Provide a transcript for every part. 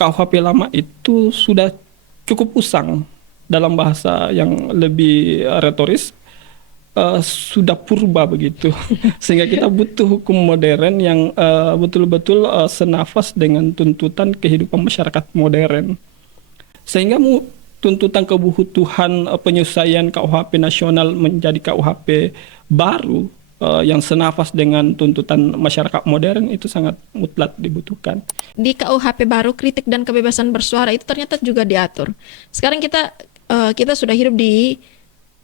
KUHP lama itu sudah cukup usang, dalam bahasa yang lebih retoris, sudah purba begitu. Sehingga kita butuh hukum modern yang betul-betul senafas dengan tuntutan kehidupan masyarakat modern. Sehingga tuntutan kebutuhan penyelesaian KUHP nasional menjadi KUHP baru yang senafas dengan tuntutan masyarakat modern itu sangat mutlak dibutuhkan. Di KUHP baru, kritik dan kebebasan bersuara itu ternyata juga diatur. Sekarang kita sudah hidup di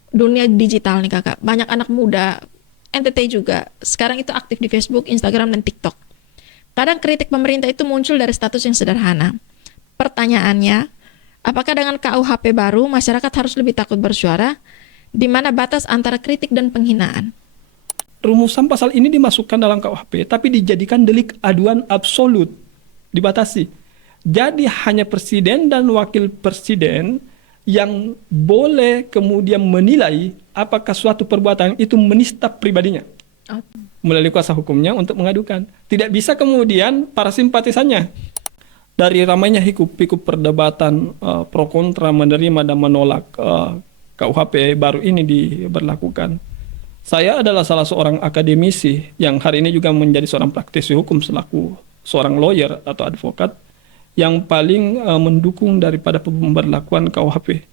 dunia digital nih kakak. Banyak anak muda, NTT juga, sekarang itu aktif di Facebook, Instagram, dan TikTok. Kadang kritik pemerintah itu muncul dari status yang sederhana. Pertanyaannya, apakah dengan KUHP baru masyarakat harus lebih takut bersuara? Di mana batas antara kritik dan penghinaan? Rumusan pasal ini dimasukkan dalam KUHP, tapi dijadikan delik aduan absolut, dibatasi. Jadi hanya presiden dan wakil presiden yang boleh kemudian menilai apakah suatu perbuatan itu menista pribadinya melalui kuasa hukumnya untuk mengadukan. Tidak bisa kemudian para simpatisannya. Dari ramainya pikuk perdebatan pro kontra, menerima dan menolak KUHP baru ini diberlakukan. Saya adalah salah seorang akademisi yang hari ini juga menjadi seorang praktisi hukum selaku seorang lawyer atau advokat yang paling mendukung daripada pemberlakuan KUHP.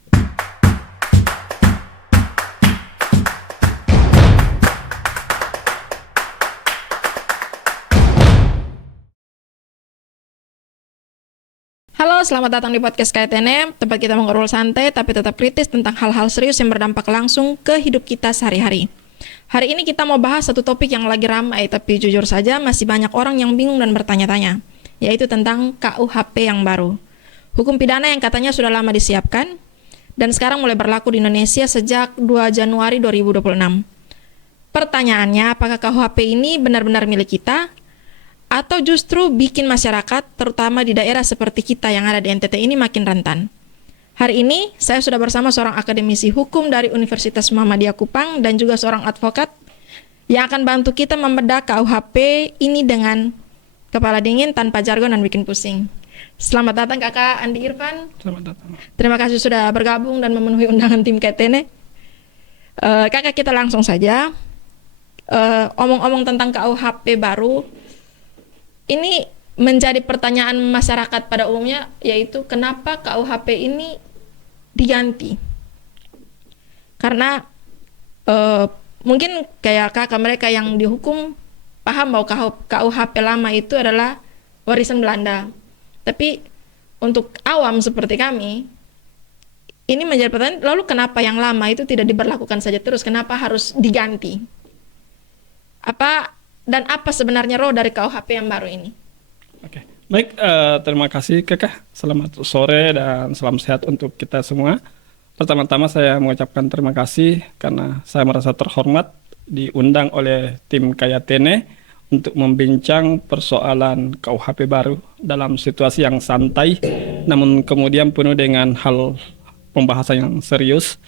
Halo, selamat datang di podcast KTN, tempat kita mengobrol santai tapi tetap kritis tentang hal-hal serius yang berdampak langsung ke hidup kita sehari-hari. Hari ini kita mau bahas satu topik yang lagi ramai, tapi jujur saja masih banyak orang yang bingung dan bertanya-tanya, yaitu tentang KUHP yang baru. Hukum pidana yang katanya sudah lama disiapkan, dan sekarang mulai berlaku di Indonesia sejak 2 Januari 2026. Pertanyaannya, apakah KUHP ini benar-benar milik kita? Atau justru bikin masyarakat, terutama di daerah seperti kita yang ada di NTT ini makin rentan? Hari ini, saya sudah bersama seorang akademisi hukum dari Universitas Muhammadiyah Kupang dan juga seorang advokat yang akan bantu kita membedah KUHP ini dengan kepala dingin, tanpa jargon dan bikin pusing. Selamat datang Kakak Andi Irfan. Selamat datang. Terima kasih sudah bergabung dan memenuhi undangan tim KTN. Kakak, kita langsung saja. Omong-omong tentang KUHP baru, ini menjadi pertanyaan masyarakat pada umumnya, yaitu kenapa KUHP ini diganti. Karena mungkin kayak kakak mereka yang dihukum paham bahwa KUHP lama itu adalah warisan Belanda. Tapi untuk awam seperti kami, ini menjadi pertanyaan, lalu kenapa yang lama itu tidak diberlakukan saja terus? Kenapa harus diganti? Apa sebenarnya roh dari KUHP yang baru ini? Oke. Baik, terima kasih Kakak. Selamat sore dan salam sehat untuk kita semua. Pertama-tama saya mengucapkan terima kasih karena saya merasa terhormat diundang oleh tim KTN untuk membincang persoalan KUHP baru dalam situasi yang santai, namun kemudian penuh dengan hal pembahasan yang serius.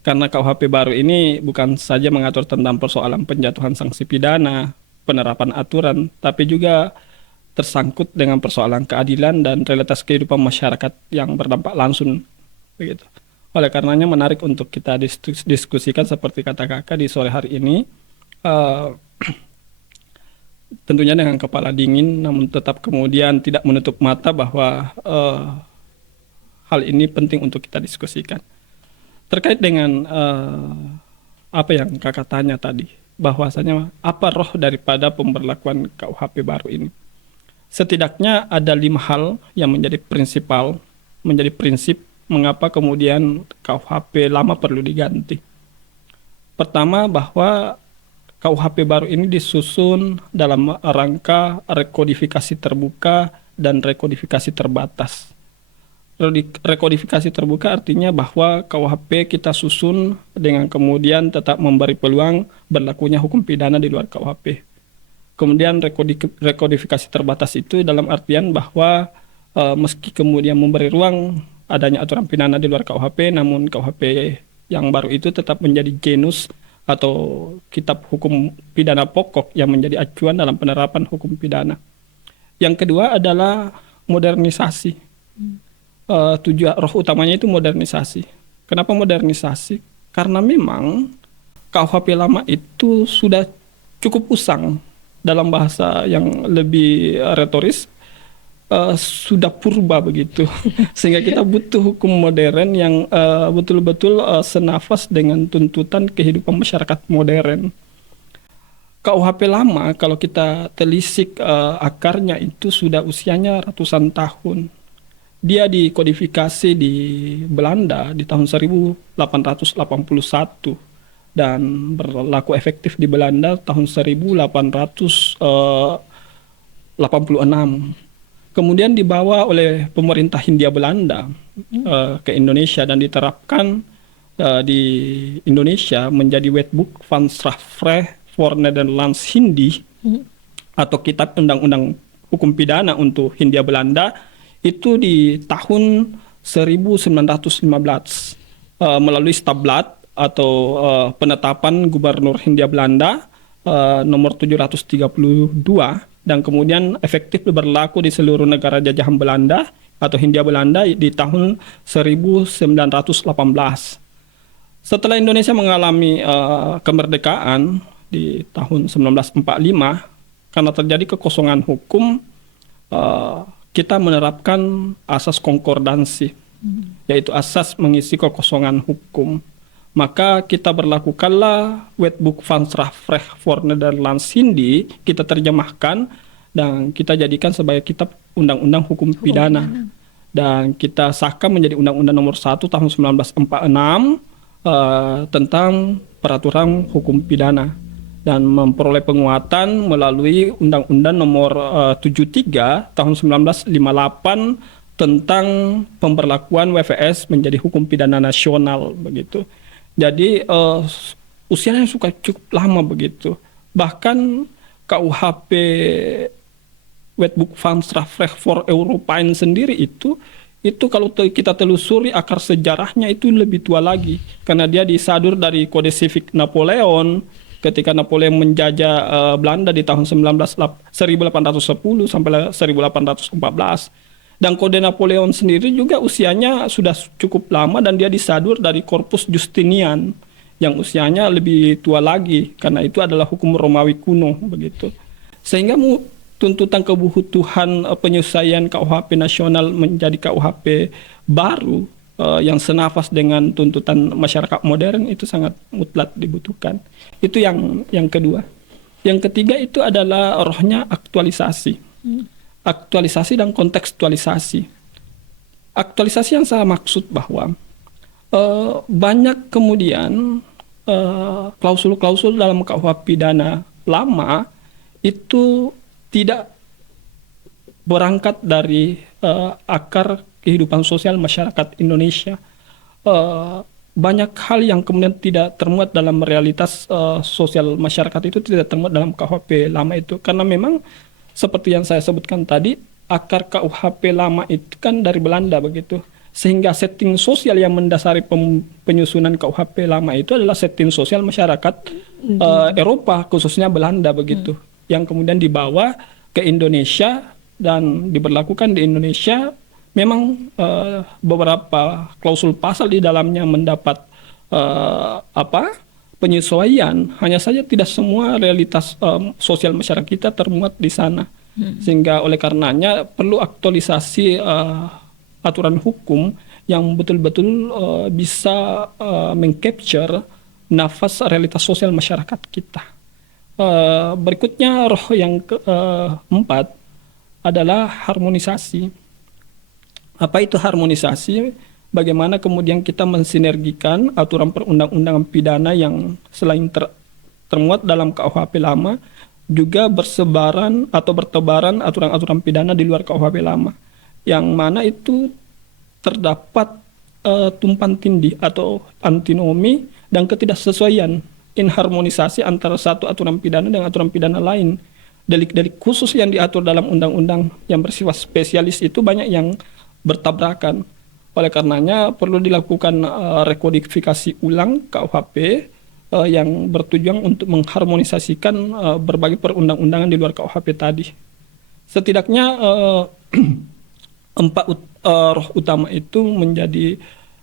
Karena KUHP baru ini bukan saja mengatur tentang persoalan penjatuhan sanksi pidana, penerapan aturan, tapi juga tersangkut dengan persoalan keadilan dan realitas kehidupan masyarakat yang berdampak langsung begitu. Oleh karenanya menarik untuk kita diskusikan seperti kata kakak di sore hari ini, tentunya dengan kepala dingin, namun tetap kemudian tidak menutup mata bahwa hal ini penting untuk kita diskusikan. Terkait dengan apa yang kakak tanya tadi, bahwasanya apa roh daripada pemberlakuan KUHP baru ini. Setidaknya ada 5 hal yang menjadi prinsip mengapa kemudian KUHP lama perlu diganti. Pertama, bahwa KUHP baru ini disusun dalam rangka rekodifikasi terbuka dan rekodifikasi terbatas. Rekodifikasi terbuka artinya bahwa KUHP kita susun dengan kemudian tetap memberi peluang berlakunya hukum pidana di luar KUHP. Kemudian rekodifikasi terbatas itu dalam artian bahwa meski kemudian memberi ruang adanya aturan pidana di luar KUHP, namun KUHP yang baru itu tetap menjadi genus atau kitab hukum pidana pokok yang menjadi acuan dalam penerapan hukum pidana. Yang kedua adalah modernisasi. Tujuan roh utamanya itu modernisasi. Kenapa modernisasi? Karena memang KUHP lama itu sudah cukup usang, dalam bahasa yang lebih retoris, sudah purba begitu. Sehingga kita butuh hukum modern yang betul-betul senafas dengan tuntutan kehidupan masyarakat modern. KUHP lama kalau kita telisik akarnya itu sudah usianya ratusan tahun. Dia dikodifikasi di Belanda di tahun 1881 dan berlaku efektif di Belanda tahun 1886. Kemudian dibawa oleh pemerintah Hindia Belanda ke Indonesia dan diterapkan di Indonesia menjadi Wetboek van Strafrecht voor Nederlands Hindi atau Kitab Undang-Undang Hukum Pidana untuk Hindia Belanda itu di tahun 1915 melalui Stabblad atau penetapan Gubernur Hindia Belanda nomor 732 dan kemudian efektif berlaku di seluruh negara jajahan Belanda atau Hindia Belanda di tahun 1918. Setelah Indonesia mengalami kemerdekaan di tahun 1945, karena terjadi kekosongan hukum, kita menerapkan asas konkordansi, yaitu asas mengisi kekosongan hukum. Maka kita berlakukanlah Wetboek van Strafrecht voor Nederlands Hindi, kita terjemahkan dan kita jadikan sebagai kitab undang-undang hukum pidana. Dan kita sahkan menjadi Undang-Undang Nomor 1 tahun 1946 tentang peraturan hukum pidana, dan memperoleh penguatan melalui Undang-Undang Nomor 73 tahun 1958 tentang pemberlakuan WVS menjadi hukum pidana nasional begitu. Jadi usianya sudah cukup lama begitu. Bahkan KUHP Wetboek van Strafrecht voor Europeaan sendiri itu kalau kita telusuri akar sejarahnya itu lebih tua lagi, karena dia disadur dari Kode Sivik Napoleon ketika Napoleon menjajah Belanda di tahun 1810 sampai 1814. Dan Kode Napoleon sendiri juga usianya sudah cukup lama dan dia disadur dari Corpus Justinian yang usianya lebih tua lagi, karena itu adalah hukum Romawi kuno begitu. Sehingga tuntutan kebutuhan penyesuaian KUHP nasional menjadi KUHP baru yang senafas dengan tuntutan masyarakat modern itu sangat mutlak dibutuhkan. Itu yang kedua. Yang ketiga itu adalah rohnya aktualisasi. Aktualisasi dan kontekstualisasi. Aktualisasi yang saya maksud bahwa banyak kemudian klausul-klausul dalam KUHP pidana lama itu tidak berangkat dari akar kehidupan sosial masyarakat Indonesia. Banyak hal yang kemudian tidak termuat dalam realitas sosial masyarakat itu tidak termuat dalam KUHP lama itu, karena memang seperti yang saya sebutkan tadi, akar KUHP lama itu kan dari Belanda begitu, sehingga setting sosial yang mendasari penyusunan KUHP lama itu adalah setting sosial masyarakat Eropa, khususnya Belanda begitu, yang kemudian dibawa ke Indonesia dan diberlakukan di Indonesia. Memang beberapa klausul pasal di dalamnya mendapat penyesuaian, hanya saja tidak semua realitas sosial masyarakat kita termuat di sana. Sehingga oleh karenanya perlu aktualisasi aturan hukum yang betul-betul bisa mengcapture nafas realitas sosial masyarakat kita. Berikutnya roh yang keempat adalah harmonisasi. Apa itu harmonisasi? Bagaimana kemudian kita mensinergikan aturan perundang-undangan pidana yang selain termuat dalam KUHP lama, juga bersebaran atau bertebaran aturan-aturan pidana di luar KUHP lama, yang mana itu terdapat tumpang tindih atau antinomi dan ketidaksesuaian, inharmonisasi antara satu aturan pidana dengan aturan pidana lain. Delik-delik khusus yang diatur dalam undang-undang yang bersifat spesialis itu banyak yang bertabrakan. Oleh karenanya perlu dilakukan rekodifikasi ulang KUHP yang bertujuan untuk mengharmonisasikan berbagai perundang-undangan di luar KUHP tadi. Setidaknya roh utama itu menjadi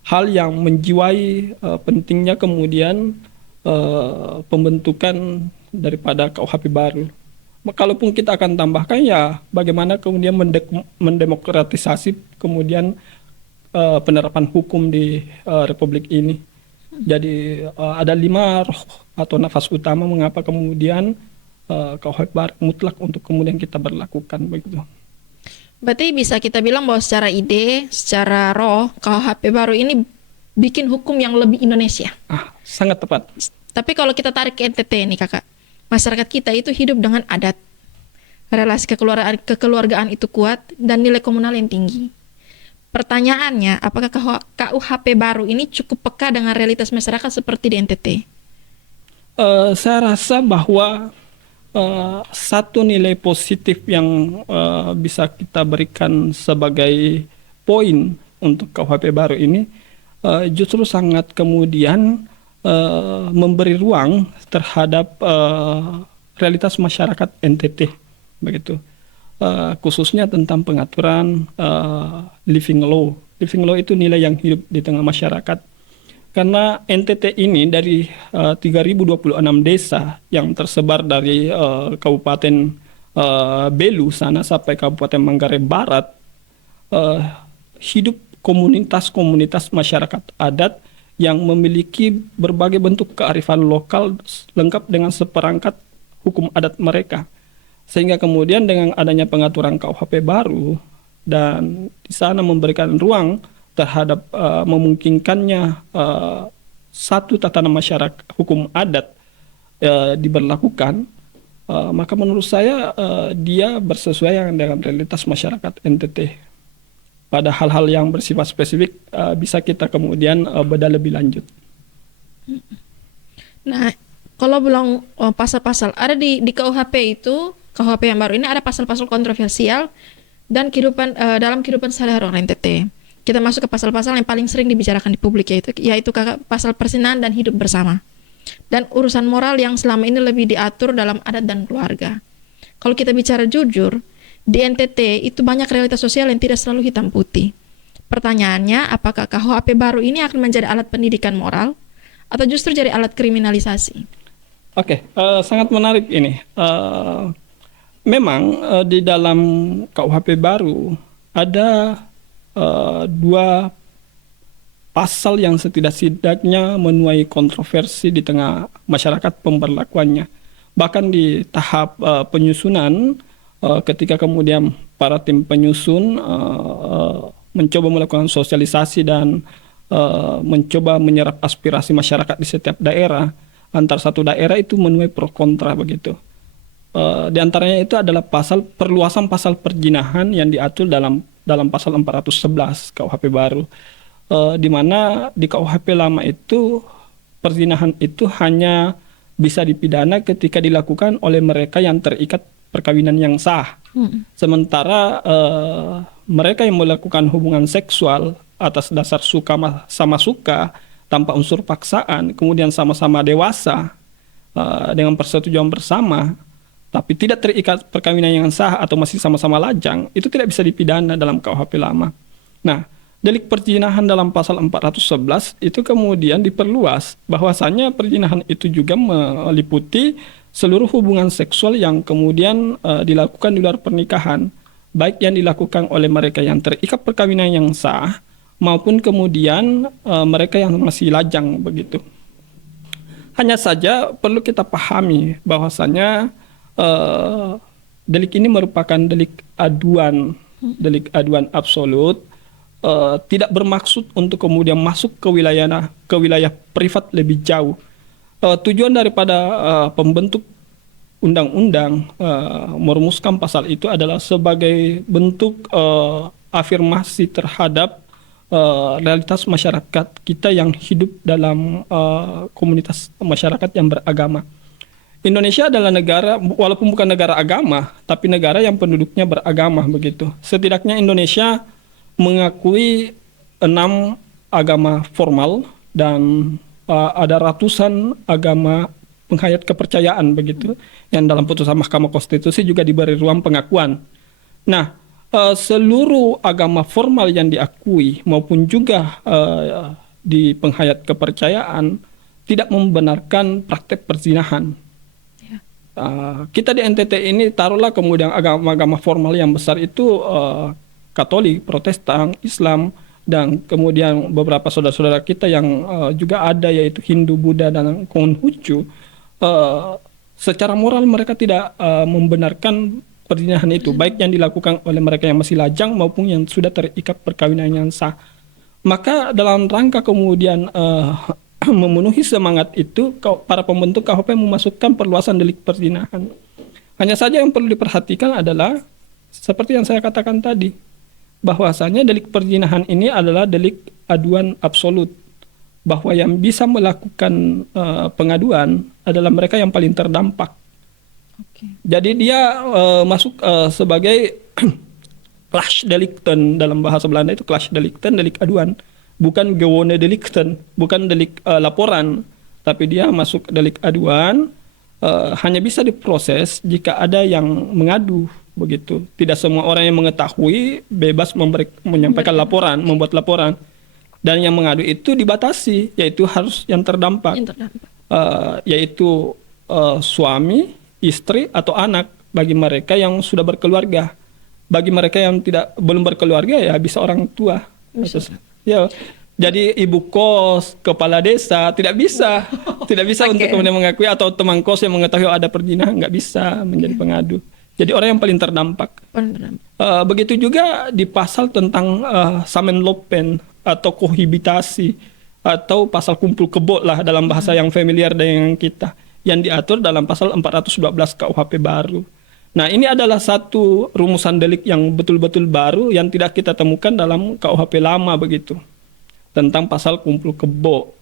hal yang menjiwai pentingnya kemudian pembentukan daripada KUHP baru. Kalaupun kita akan tambahkan ya bagaimana kemudian mendemokratisasi kemudian penerapan hukum di Republik ini. Jadi ada 5 roh atau nafas utama mengapa kemudian KUHP baru mutlak untuk kemudian kita berlakukan begitu. Berarti bisa kita bilang bahwa secara ide, secara roh, KUHP baru ini bikin hukum yang lebih Indonesia. Sangat tepat. Tapi kalau kita tarik ke NTT nih kakak, masyarakat kita itu hidup dengan adat, relasi kekeluargaan itu kuat, dan nilai komunal yang tinggi. Pertanyaannya, apakah KUHP baru ini cukup peka dengan realitas masyarakat seperti di NTT? Saya rasa bahwa satu nilai positif yang bisa kita berikan sebagai poin untuk KUHP baru ini justru sangat kemudian memberi ruang terhadap realitas masyarakat NTT begitu, khususnya tentang pengaturan living law. Living law itu nilai yang hidup di tengah masyarakat. Karena NTT ini dari 3026 desa yang tersebar dari Kabupaten Belu sana sampai Kabupaten Manggarai Barat, hidup komunitas-komunitas masyarakat adat yang memiliki berbagai bentuk kearifan lokal lengkap dengan seperangkat hukum adat mereka. Sehingga kemudian dengan adanya pengaturan KUHP baru dan di sana memberikan ruang terhadap memungkinkannya satu tatanan masyarakat hukum adat diberlakukan, maka menurut saya dia bersesuaian dengan realitas masyarakat NTT. Pada hal-hal yang bersifat spesifik bisa kita kemudian bedah lebih lanjut. Nah, kalau bilang pasal-pasal ada di KUHP itu, KUHP yang baru ini ada pasal-pasal kontroversial dan dalam kehidupan sehari-hari orang NTT. Kita masuk ke pasal-pasal yang paling sering dibicarakan di publik yaitu pasal perzinahan dan hidup bersama. Dan urusan moral yang selama ini lebih diatur dalam adat dan keluarga. Kalau kita bicara jujur, di NTT itu banyak realitas sosial yang tidak selalu hitam putih. Pertanyaannya, apakah KUHP baru ini akan menjadi alat pendidikan moral atau justru jadi alat kriminalisasi? Oke, sangat menarik ini. Memang di dalam KUHP baru ada 2 pasal yang setidak-tidaknya menuai kontroversi di tengah masyarakat pemberlakuannya. Bahkan di tahap penyusunan, ketika kemudian para tim penyusun mencoba melakukan sosialisasi dan mencoba menyerap aspirasi masyarakat di setiap daerah, antar satu daerah itu menuai pro kontra begitu. Di antaranya itu adalah perluasan pasal perzinahan yang diatur dalam pasal 411 KUHP baru, di mana di KUHP lama itu perzinahan itu hanya bisa dipidana ketika dilakukan oleh mereka yang terikat perkawinan yang sah. Sementara mereka yang melakukan hubungan seksual atas dasar sama suka tanpa unsur paksaan, kemudian sama-sama dewasa dengan persetujuan bersama, tapi tidak terikat perkawinan yang sah atau masih sama-sama lajang, itu tidak bisa dipidana dalam KUHP lama. Nah, delik perzinahan dalam pasal 411 itu kemudian diperluas, bahwasannya perzinahan itu juga meliputi seluruh hubungan seksual yang kemudian dilakukan di luar pernikahan, baik yang dilakukan oleh mereka yang terikat perkawinan yang sah maupun kemudian mereka yang masih lajang begitu. Hanya saja perlu kita pahami bahwasannya delik ini merupakan delik aduan absolut, tidak bermaksud untuk kemudian masuk ke wilayah privat lebih jauh. Tujuan daripada pembentuk undang-undang merumuskan pasal itu adalah sebagai bentuk afirmasi terhadap realitas masyarakat kita yang hidup dalam komunitas masyarakat yang beragama. Indonesia adalah negara, walaupun bukan negara agama, tapi negara yang penduduknya beragama begitu. Setidaknya Indonesia mengakui 6 agama formal dan ada ratusan agama penghayat kepercayaan begitu, yang dalam putusan Mahkamah Konstitusi juga diberi ruang pengakuan. Nah, seluruh agama formal yang diakui maupun juga di penghayat kepercayaan tidak membenarkan praktek perzinahan. Ya. Kita di NTT ini taruhlah kemudian agama-agama formal yang besar itu Katolik, Protestan, Islam, dan kemudian beberapa saudara-saudara kita yang juga ada yaitu Hindu, Buddha, dan Konghucu. Secara moral mereka tidak membenarkan perzinahan itu, baik yang dilakukan oleh mereka yang masih lajang maupun yang sudah terikat perkawinan yang sah. Maka dalam rangka kemudian memenuhi semangat itu, para pembentuk KUHP memasukkan perluasan delik perzinahan. Hanya saja yang perlu diperhatikan adalah seperti yang saya katakan tadi, bahwasanya delik perzinahan ini adalah delik aduan absolut, bahwa yang bisa melakukan pengaduan adalah mereka yang paling terdampak. Oke. Jadi dia masuk sebagai Clashdelikten, dalam bahasa Belanda itu Clashdelikten, delik aduan, bukan gewone delikten, bukan delik laporan, tapi dia masuk delik aduan. Hanya bisa diproses jika ada yang mengadu, begitu. Tidak semua orang yang mengetahui bebas menyampaikan laporan, membuat laporan, dan yang mengadu itu dibatasi, yaitu harus yang terdampak, yaitu suami, istri, atau anak bagi mereka yang sudah berkeluarga. Bagi mereka yang belum berkeluarga ya bisa orang tua. Ya, jadi ibu kos, kepala desa tidak bisa untuk kemudian mengakui, atau teman kos yang mengetahui ada perzinahan nggak bisa menjadi pengadu. Jadi orang yang paling terdampak. Begitu juga di pasal tentang samenlopen atau kohibitasi, atau pasal kumpul kebo lah dalam bahasa yang familiar dengan kita, yang diatur dalam pasal 412 KUHP baru. Nah, ini adalah satu rumusan delik yang betul-betul baru yang tidak kita temukan dalam KUHP lama begitu. Tentang pasal kumpul kebo,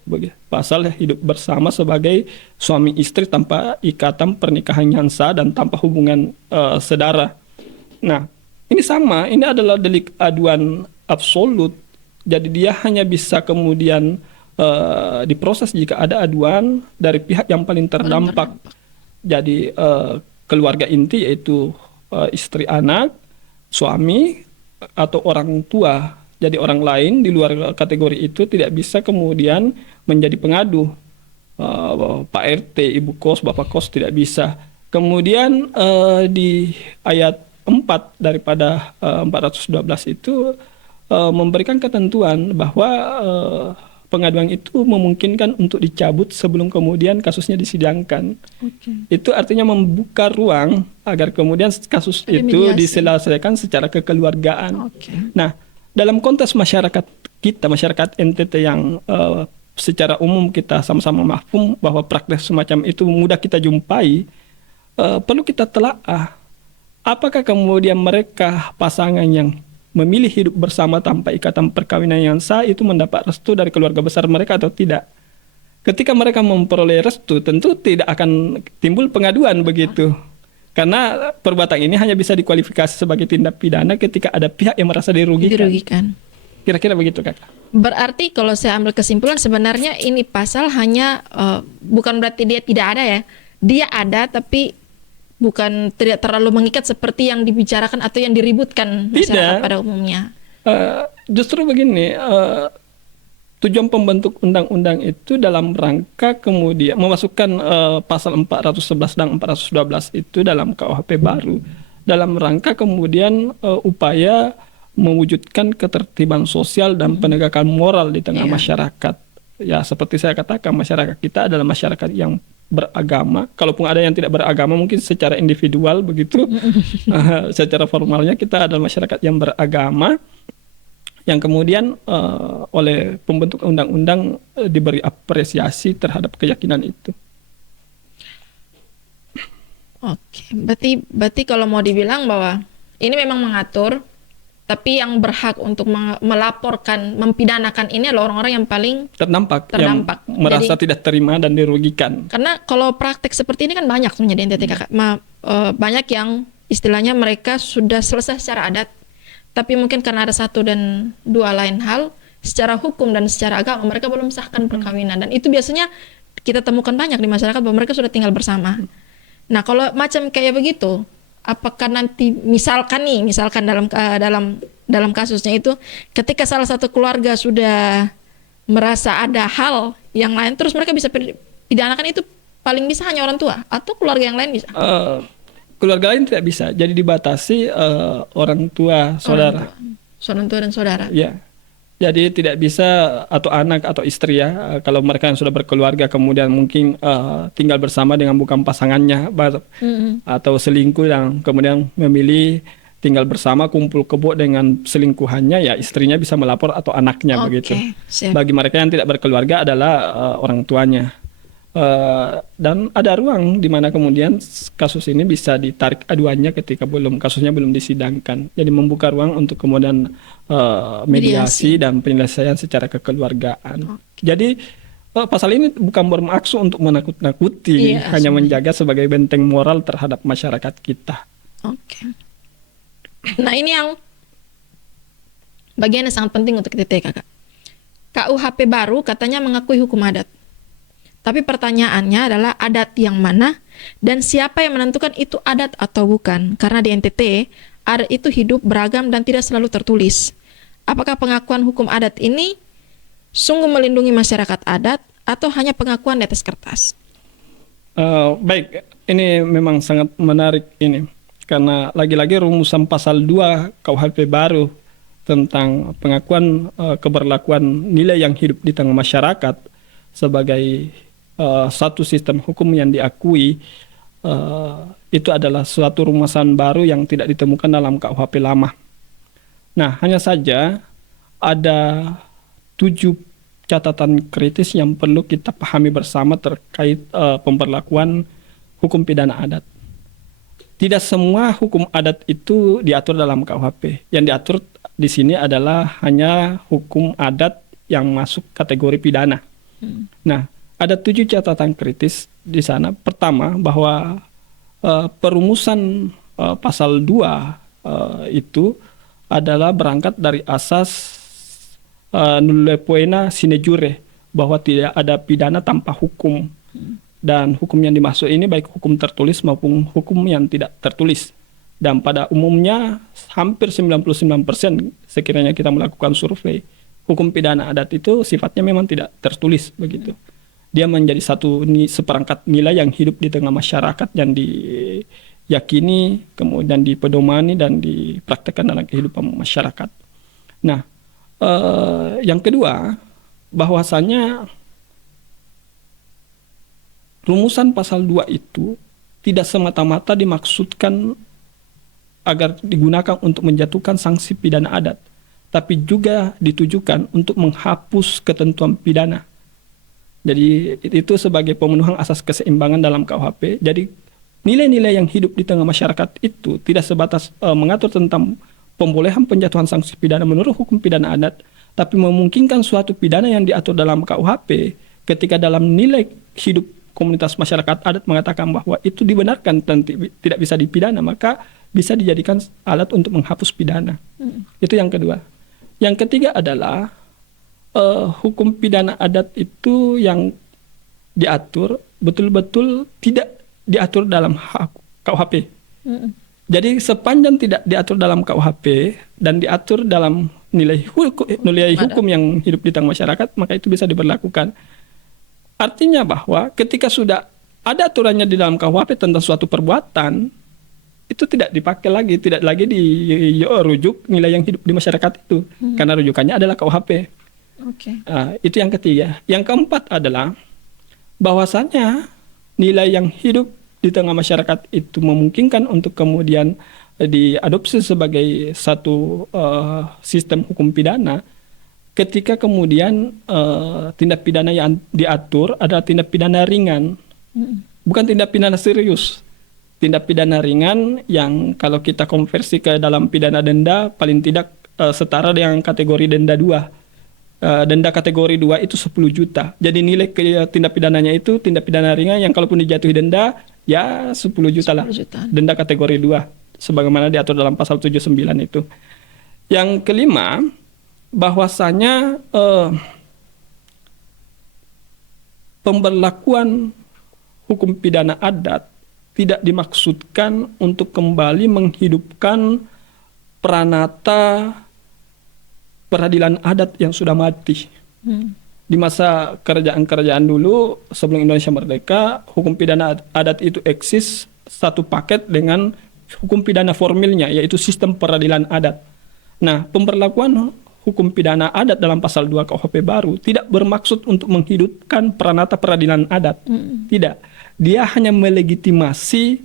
pasal hidup bersama sebagai suami istri tanpa ikatan pernikahan yang sah dan tanpa hubungan saudara. Nah, ini sama, ini adalah delik aduan absolut. Jadi dia hanya bisa kemudian diproses jika ada aduan dari pihak yang paling terdampak. Jadi keluarga inti yaitu istri, anak, suami, atau orang tua. Jadi orang lain di luar kategori itu tidak bisa kemudian menjadi pengadu. Pak RT, ibu kos, bapak kos tidak bisa. Kemudian di ayat 4 daripada 412 itu memberikan ketentuan bahwa pengaduan itu memungkinkan untuk dicabut sebelum kemudian kasusnya disidangkan. Itu artinya membuka ruang agar kemudian kasus itu diselesaikan secara kekeluargaan. Nah, dalam konteks masyarakat kita, masyarakat NTT yang secara umum kita sama-sama mafhum bahwa praktek semacam itu mudah kita jumpai, perlu kita telaah apakah kemudian mereka pasangan yang memilih hidup bersama tanpa ikatan perkawinan yang sah itu mendapat restu dari keluarga besar mereka atau tidak. Ketika mereka memperoleh restu, tentu tidak akan timbul pengaduan begitu. Karena perbuatan ini hanya bisa dikualifikasi sebagai tindak pidana ketika ada pihak yang merasa dirugikan. Kira-kira begitu, Kak. Berarti kalau saya ambil kesimpulan sebenarnya ini pasal hanya bukan berarti dia tidak ada ya. Dia ada tapi bukan tidak terlalu mengikat seperti yang dibicarakan atau yang diributkan masyarakat pada umumnya. Justru begini, tujuan pembentuk undang-undang itu dalam rangka kemudian memasukkan pasal 411 dan 412 itu dalam KUHP baru, dalam rangka kemudian upaya mewujudkan ketertiban sosial dan penegakan moral di tengah masyarakat. Ya, seperti saya katakan, masyarakat kita adalah masyarakat yang beragama. Kalaupun ada yang tidak beragama mungkin secara individual begitu. Secara formalnya kita adalah masyarakat yang beragama, yang kemudian oleh pembentuk undang-undang diberi apresiasi terhadap keyakinan itu. Oke, berarti kalau mau dibilang bahwa ini memang mengatur, tapi yang berhak untuk melaporkan, mempidanakan ini adalah orang-orang yang paling terdampak. Yang merasa tidak terima dan dirugikan. Karena kalau praktek seperti ini kan banyak sebenarnya di NTT, Kakak. Banyak yang istilahnya mereka sudah selesai secara adat, tapi mungkin karena ada satu dan dua lain hal, secara hukum dan secara agama mereka belum sahkan perkawinan. Dan itu biasanya kita temukan banyak di masyarakat bahwa mereka sudah tinggal bersama. Nah, kalau macam kayak begitu, apakah nanti misalkan dalam kasusnya itu ketika salah satu keluarga sudah merasa ada hal yang lain, terus mereka bisa pidanakan, itu paling bisa hanya orang tua atau keluarga yang lain bisa? Keluarga lain tidak bisa, jadi dibatasi orang tua, saudara. Orang tua dan saudara. Ya, jadi tidak bisa atau anak atau istri ya. Kalau mereka yang sudah berkeluarga kemudian mungkin tinggal bersama dengan bukan pasangannya atau selingkuh dan kemudian memilih tinggal bersama kumpul kebo dengan selingkuhannya, ya istrinya bisa melapor atau anaknya begitu. Siap. Bagi mereka yang tidak berkeluarga adalah orang tuanya. Dan ada ruang di mana kemudian kasus ini bisa ditarik aduannya ketika kasusnya belum disidangkan. Jadi membuka ruang untuk kemudian mediasi dan penyelesaian secara kekeluargaan. Jadi pasal ini bukan bermaksud untuk menakut-nakuti, hanya menjaga sebagai benteng moral terhadap masyarakat kita. Nah, ini yang bagian yang sangat penting untuk kita Kak. KUHP baru katanya mengakui hukum adat. Tapi pertanyaannya adalah adat yang mana dan siapa yang menentukan itu adat atau bukan? Karena di NTT, adat itu hidup, beragam, dan tidak selalu tertulis. Apakah pengakuan hukum adat ini sungguh melindungi masyarakat adat atau hanya pengakuan di atas kertas? Baik, ini memang sangat menarik ini. Karena lagi-lagi rumusan pasal 2 KUHP baru tentang pengakuan keberlakuan nilai yang hidup di tengah masyarakat sebagai satu sistem hukum yang diakui, itu adalah suatu rumusan baru yang tidak ditemukan dalam KUHP lama. Nah, hanya saja ada 7 catatan kritis yang perlu kita pahami bersama terkait pemberlakuan hukum pidana adat. Tidak semua hukum adat itu diatur dalam KUHP. Yang diatur di sini adalah hanya hukum adat yang masuk kategori pidana. Nah, ada 7 catatan kritis di sana. Pertama, bahwa perumusan pasal 2 itu adalah berangkat dari asas nulle poena sine jure, bahwa tidak ada pidana tanpa hukum. Dan hukum yang dimaksud ini baik hukum tertulis maupun hukum yang tidak tertulis. Dan pada umumnya hampir 99% sekiranya kita melakukan survei, hukum pidana adat itu sifatnya memang tidak tertulis begitu. Dia menjadi seperangkat nilai yang hidup di tengah masyarakat yang diyakini, kemudian dipedomani dan dipraktekkan dalam kehidupan masyarakat. Nah, yang kedua, bahwasannya rumusan pasal 2 itu tidak semata-mata dimaksudkan agar digunakan untuk menjatuhkan sanksi pidana adat, tapi juga ditujukan untuk menghapus ketentuan pidana. Jadi itu sebagai pemenuhan asas keseimbangan dalam KUHP. Jadi nilai-nilai yang hidup di tengah masyarakat itu tidak sebatas mengatur tentang pembolehan penjatuhan sanksi pidana menurut hukum pidana adat, tapi memungkinkan suatu pidana yang diatur dalam KUHP ketika dalam nilai hidup komunitas masyarakat adat mengatakan bahwa itu dibenarkan dan tidak bisa dipidana, maka bisa dijadikan alat untuk menghapus pidana. Itu yang kedua. Yang ketiga adalah hukum pidana adat itu yang diatur betul-betul tidak diatur dalam KUHP. Jadi sepanjang tidak diatur dalam KUHP dan diatur dalam nilai hukum yang hidup di tengah masyarakat, maka itu bisa diberlakukan. Artinya bahwa ketika sudah ada aturannya di dalam KUHP tentang suatu perbuatan, itu tidak dipakai lagi, tidak lagi dirujuk nilai yang hidup di masyarakat itu, karena rujukannya adalah KUHP. Itu yang ketiga. Yang keempat adalah bahwasannya nilai yang hidup di tengah masyarakat itu memungkinkan untuk kemudian diadopsi sebagai satu sistem hukum pidana ketika kemudian tindak pidana yang diatur adalah tindak pidana ringan, bukan tindak pidana serius. Tindak pidana ringan yang kalau kita konversi ke dalam pidana denda paling tidak setara dengan kategori denda 2. Denda kategori 2 itu 10 juta. Jadi nilai tindak pidananya itu tindak pidana ringan yang kalaupun dijatuhi denda ya 10 juta lah. Denda kategori 2 sebagaimana diatur dalam pasal 79 itu. Yang kelima, bahwasanya pemberlakuan hukum pidana adat tidak dimaksudkan untuk kembali menghidupkan pranata peradilan adat yang sudah mati. Di masa kerajaan-kerajaan dulu sebelum Indonesia merdeka, hukum pidana adat itu eksis satu paket dengan hukum pidana formilnya, yaitu sistem peradilan adat. Nah, pemberlakuan hukum pidana adat dalam pasal 2 KUHP baru tidak bermaksud untuk menghidupkan pranata peradilan adat. Tidak. Dia hanya melegitimasi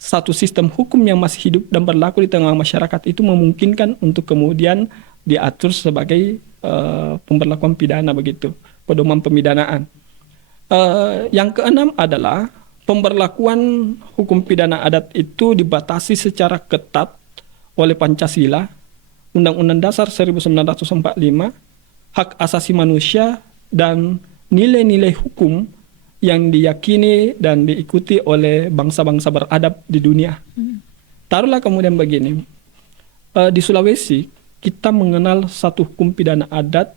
satu sistem hukum yang masih hidup dan berlaku di tengah masyarakat, itu memungkinkan untuk kemudian diatur sebagai pemberlakuan pidana begitu, pedoman pemidanaan. Yang keenam adalah pemberlakuan hukum pidana adat itu dibatasi secara ketat oleh Pancasila, Undang-Undang Dasar 1945, hak asasi manusia, dan nilai-nilai hukum yang diyakini dan diikuti oleh bangsa-bangsa beradab di dunia. Taruhlah kemudian begini, di Sulawesi kita mengenal satu hukum pidana adat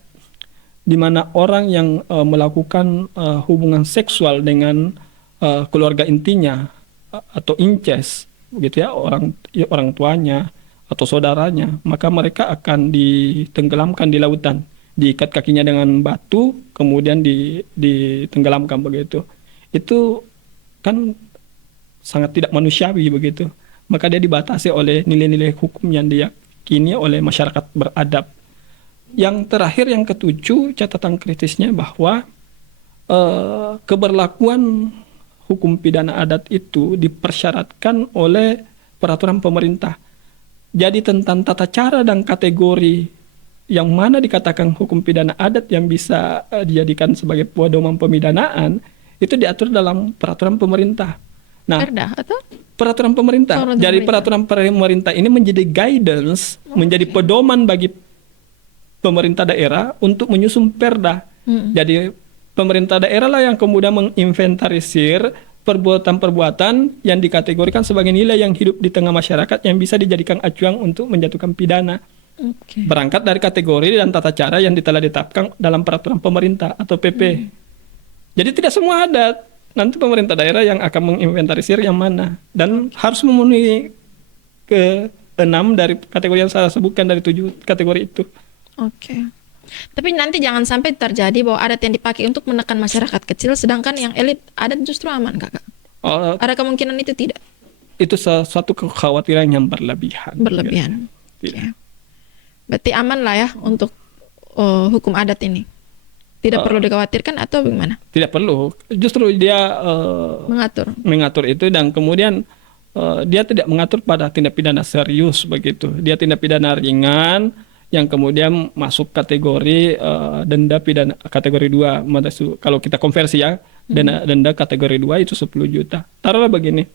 di mana orang yang melakukan hubungan seksual dengan keluarga intinya atau incest, begitu ya, orang tuanya atau saudaranya, maka mereka akan ditenggelamkan di lautan, diikat kakinya dengan batu, kemudian ditenggelamkan begitu. Itu kan sangat tidak manusiawi begitu. Maka dia dibatasi oleh nilai-nilai hukum yang diyakini oleh masyarakat beradab. Yang terakhir, yang ketujuh, catatan kritisnya bahwa keberlakuan hukum pidana adat itu dipersyaratkan oleh peraturan pemerintah. Jadi tentang tata cara dan kategori yang mana dikatakan hukum pidana adat yang bisa dijadikan sebagai pedoman pemidanaan, itu diatur dalam peraturan pemerintah. Nah, Perda atau peraturan pemerintah. Jadi peraturan pemerintah ini menjadi guidance, menjadi pedoman bagi pemerintah daerah untuk menyusun perda. Jadi pemerintah daerah lah yang kemudian menginventarisir perbuatan-perbuatan yang dikategorikan sebagai nilai yang hidup di tengah masyarakat yang bisa dijadikan acuan untuk menjatuhkan pidana. Berangkat dari kategori dan tata cara yang telah ditetapkan dalam peraturan pemerintah atau PP. Jadi tidak semua adat. Nanti pemerintah daerah yang akan menginventarisir yang mana. Dan harus memenuhi ke-6 dari kategori yang saya sebutkan dari 7 kategori itu. Tapi nanti jangan sampai terjadi bahwa adat yang dipakai untuk menekan masyarakat kecil, sedangkan yang elit adat justru aman, Kakak. Ada kemungkinan itu tidak? Itu suatu kekhawatiran yang berlebihan. Tidak. Berarti aman lah ya untuk hukum adat ini. Tidak perlu dikhawatirkan atau bagaimana? Tidak perlu. Justru dia mengatur itu, dan kemudian dia tidak mengatur pada tindak pidana serius begitu. Dia tindak pidana ringan yang kemudian masuk kategori denda pidana kategori 2. Kalau kita konversi ya, denda kategori 2 itu 10 juta. Taruhlah begini,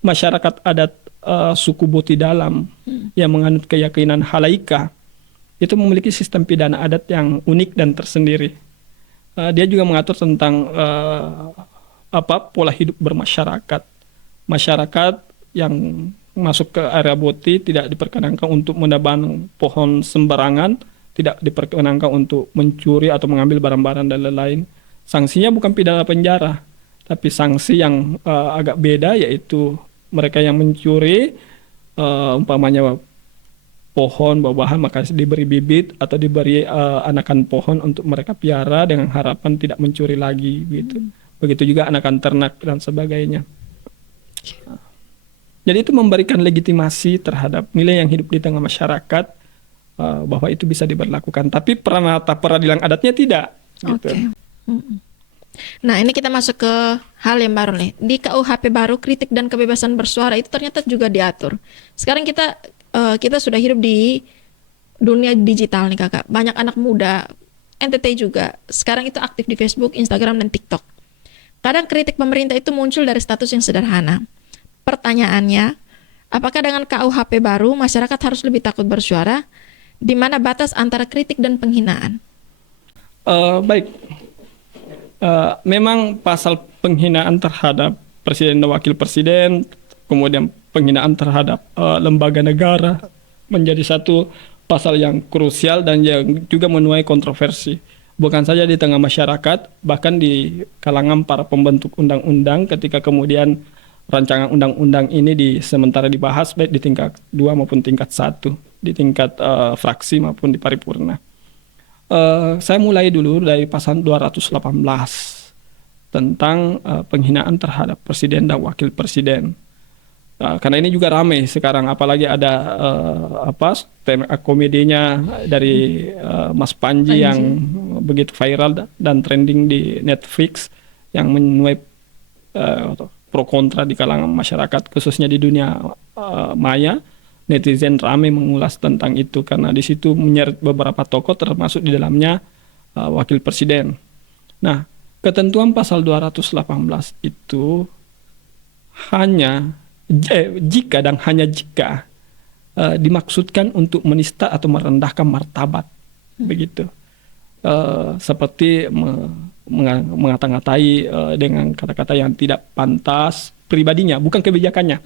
masyarakat adat suku Boti Dalam yang menganut keyakinan halaika itu memiliki sistem pidana adat yang unik dan tersendiri. Dia juga mengatur tentang pola hidup bermasyarakat. Masyarakat yang masuk ke area Boti tidak diperkenankan untuk menebang pohon sembarangan, tidak diperkenankan untuk mencuri atau mengambil barang-barang dan lain-lain. Sanksinya bukan pidana penjara, tapi sanksi yang agak beda, yaitu mereka yang mencuri umpamanya pohon, buah-buahan, maka diberi bibit atau diberi anakan pohon untuk mereka piara dengan harapan tidak mencuri lagi gitu. Begitu juga anakan ternak dan sebagainya. Jadi itu memberikan legitimasi terhadap nilai yang hidup di tengah masyarakat, bahwa itu bisa diberlakukan. Tapi pranata peradilan adatnya tidak. Gitu. Nah, ini kita masuk ke hal yang baru nih. Di KUHP baru, kritik dan kebebasan bersuara itu ternyata juga diatur. Sekarang kita sudah hidup di dunia digital nih, Kakak. Banyak anak muda, NTT juga, sekarang itu aktif di Facebook, Instagram, dan TikTok. Kadang kritik pemerintah itu muncul dari status yang sederhana. Pertanyaannya, apakah dengan KUHP baru masyarakat harus lebih takut bersuara? Di mana batas antara kritik dan penghinaan? Baik, memang pasal penghinaan terhadap presiden dan wakil presiden, kemudian penghinaan terhadap lembaga negara menjadi satu pasal yang krusial dan yang juga menuai kontroversi. Bukan saja di tengah masyarakat, bahkan di kalangan para pembentuk undang-undang ketika kemudian rancangan undang-undang ini sementara dibahas baik di tingkat 2 maupun tingkat 1, di tingkat fraksi maupun di paripurna. Saya mulai dulu dari pasal 218 tentang penghinaan terhadap presiden dan wakil presiden. Karena ini juga ramai sekarang, apalagi ada komedinya dari Mas Panji yang begitu viral dan trending di Netflix yang menuai pro kontra di kalangan masyarakat, khususnya di dunia maya. Netizen ramai mengulas tentang itu karena di situ menyeret beberapa tokoh, termasuk di dalamnya wakil presiden. Nah, ketentuan pasal 218 itu hanya jika dan hanya jika dimaksudkan untuk menista atau merendahkan martabat, begitu. Seperti mengata-ngatai dengan kata-kata yang tidak pantas pribadinya, bukan kebijakannya.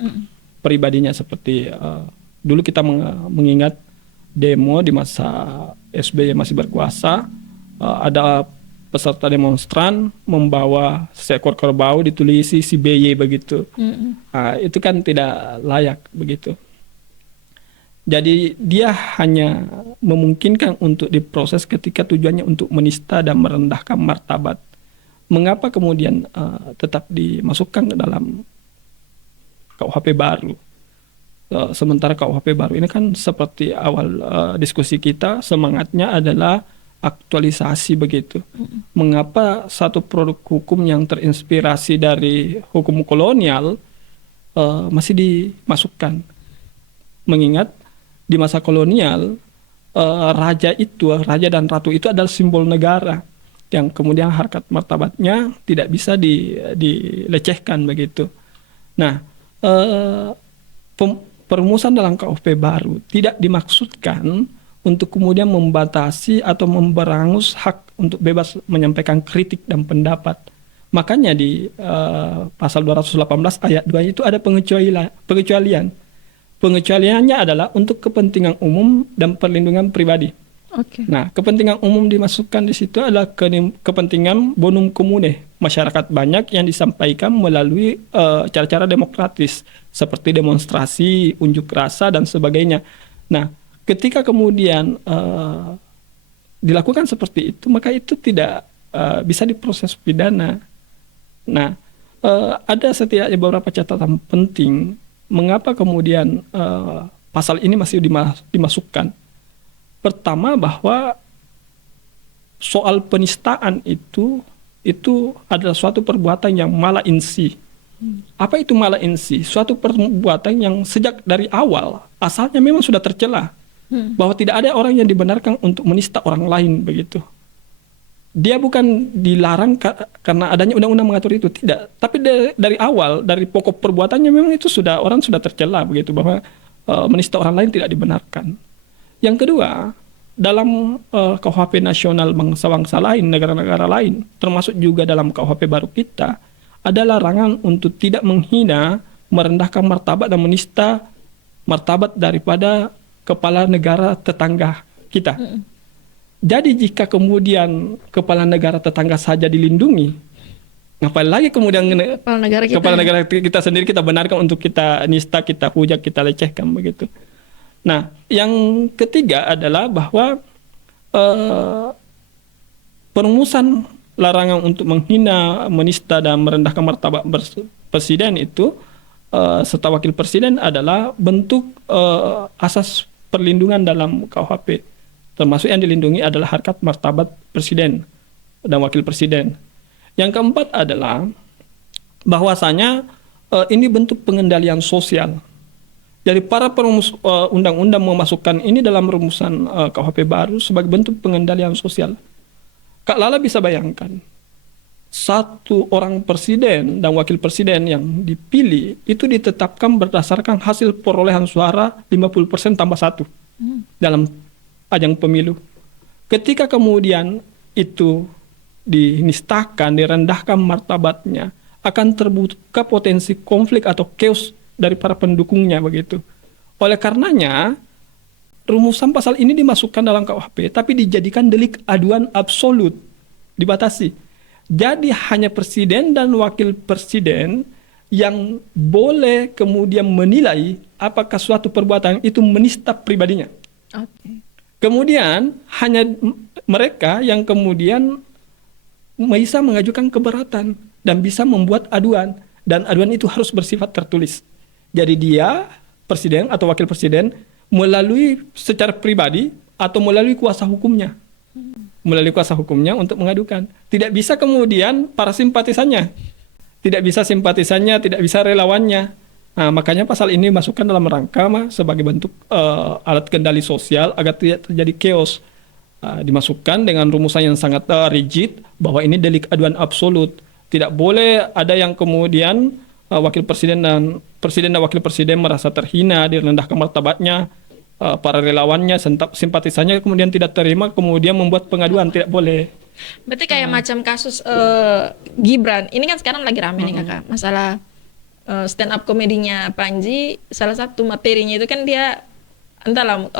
Pribadinya, seperti dulu kita mengingat demo di masa SBY masih berkuasa, ada peserta demonstran membawa seekor kerbau ditulisi si BY begitu. Nah, itu kan tidak layak begitu. Jadi dia hanya memungkinkan untuk diproses ketika tujuannya untuk menista dan merendahkan martabat. Mengapa kemudian tetap dimasukkan ke dalam KUHP baru? Sementara KUHP baru ini kan seperti awal diskusi kita, semangatnya adalah aktualisasi begitu. Mengapa satu produk hukum yang terinspirasi dari hukum kolonial masih dimasukkan? Mengingat di masa kolonial raja dan ratu itu adalah simbol negara yang kemudian harkat martabatnya tidak bisa dilecehkan begitu. Nah, perumusan dalam KUHP baru tidak dimaksudkan untuk kemudian membatasi atau memberangus hak untuk bebas menyampaikan kritik dan pendapat. Makanya di pasal 218 ayat 2 itu ada pengecualian. Pengecualiannya adalah untuk kepentingan umum dan perlindungan pribadi. Nah, kepentingan umum dimasukkan di situ adalah kepentingan bonum comune, masyarakat banyak yang disampaikan melalui cara-cara demokratis seperti demonstrasi, unjuk rasa dan sebagainya. Nah, ketika kemudian dilakukan seperti itu, maka itu tidak bisa diproses pidana. Nah, ada setidaknya beberapa catatan penting mengapa kemudian pasal ini masih dimasukkan. Pertama, bahwa soal penistaan itu adalah suatu perbuatan yang mala in si. Apa itu mala in si? Suatu perbuatan yang sejak dari awal asalnya memang sudah tercela. Bahwa tidak ada orang yang dibenarkan untuk menista orang lain begitu. Dia bukan dilarang karena adanya undang-undang mengatur itu, tidak. Tapi dari awal, dari pokok perbuatannya memang itu orang sudah tercela begitu, bahwa menista orang lain tidak dibenarkan. Yang kedua, dalam KUHP nasional bangsa-bangsa lain, negara-negara lain, termasuk juga dalam KUHP baru kita, ada larangan untuk tidak menghina, merendahkan martabat dan menista martabat daripada kepala negara tetangga kita. Jadi jika kemudian kepala negara tetangga saja dilindungi, ngapain lagi kemudian kepala negara kita sendiri kita benarkan untuk kita nista, kita hujat, kita lecehkan begitu. Nah, yang ketiga adalah bahwa perumusan larangan untuk menghina, menista dan merendahkan martabat presiden itu serta wakil presiden adalah bentuk asas perlindungan dalam KUHP. Termasuk yang dilindungi adalah harkat martabat presiden dan wakil presiden. Yang keempat adalah bahwasanya ini bentuk pengendalian sosial. Jadi para perumus undang-undang memasukkan ini dalam rumusan KUHP baru sebagai bentuk pengendalian sosial. Kak Lala bisa bayangkan, satu orang presiden dan wakil presiden yang dipilih itu ditetapkan berdasarkan hasil perolehan suara 50% tambah 1 dalam ajang pemilu. Ketika kemudian itu dinistakan, direndahkan martabatnya, akan terbuka potensi konflik atau chaos dari para pendukungnya begitu. Oleh karenanya, rumusan pasal ini dimasukkan dalam KUHP, tapi dijadikan delik aduan absolut, dibatasi. Jadi hanya presiden dan wakil presiden yang boleh kemudian menilai apakah suatu perbuatan itu menista pribadinya. Oke. Kemudian hanya mereka yang kemudian bisa mengajukan keberatan dan bisa membuat aduan, dan aduan itu harus bersifat tertulis. Jadi dia presiden atau wakil presiden melalui secara pribadi atau melalui kuasa hukumnya. Melalui kuasa hukumnya untuk mengadukan. Tidak bisa kemudian para simpatisannya. Tidak bisa simpatisannya, tidak bisa relawannya. Nah, makanya pasal ini masukkan dalam rangka sebagai bentuk alat kendali sosial agar tidak terjadi chaos. Dimasukkan dengan rumusan yang sangat rigid bahwa ini delik aduan absolut. Tidak boleh ada yang kemudian wakil presiden dan wakil presiden merasa terhina, direndahkan martabatnya, para relawannya, simpatisannya kemudian tidak terima, kemudian membuat pengaduan, tidak boleh. Berarti kayak macam kasus Gibran. Ini kan sekarang lagi rame nih kakak. Masalah stand up komedinya Panji. Salah satu materinya itu kan dia, entahlah,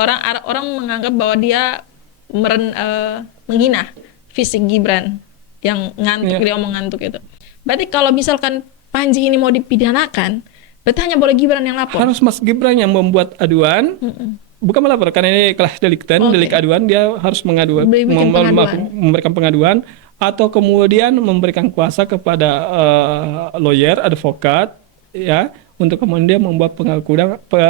orang menganggap bahwa dia menghina fisik Gibran yang ngantuk, dia omong ngantuk itu. Berarti kalau misalkan Panji ini mau dipidanakan, berarti hanya boleh Gibran yang lapor. Harus Mas Gibran yang membuat aduan. Bukan melapor, karena ini kelas delikten, delik aduan, dia harus memberikan pengaduan, atau kemudian memberikan kuasa kepada lawyer, advokat, ya, untuk kemudian membuat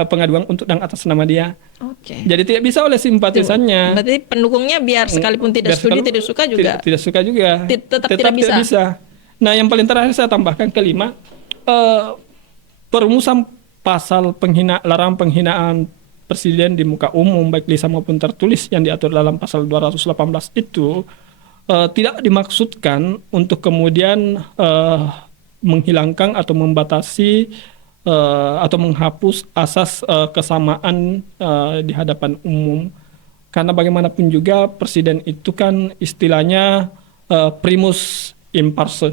pengaduan untuk dan atas nama dia. Jadi tidak bisa oleh simpatisannya. Berarti pendukungnya biar sekalipun tidak setuju, tidak suka juga. Tidak suka juga. Tetap tidak bisa. Nah, yang paling terakhir saya tambahkan kelima, perumusan pasal larangan penghinaan presiden di muka umum baik lisan maupun tertulis yang diatur dalam pasal 218 itu tidak dimaksudkan untuk kemudian menghilangkan atau membatasi atau menghapus asas kesamaan di hadapan umum, karena bagaimanapun juga presiden itu kan istilahnya primus inter pares,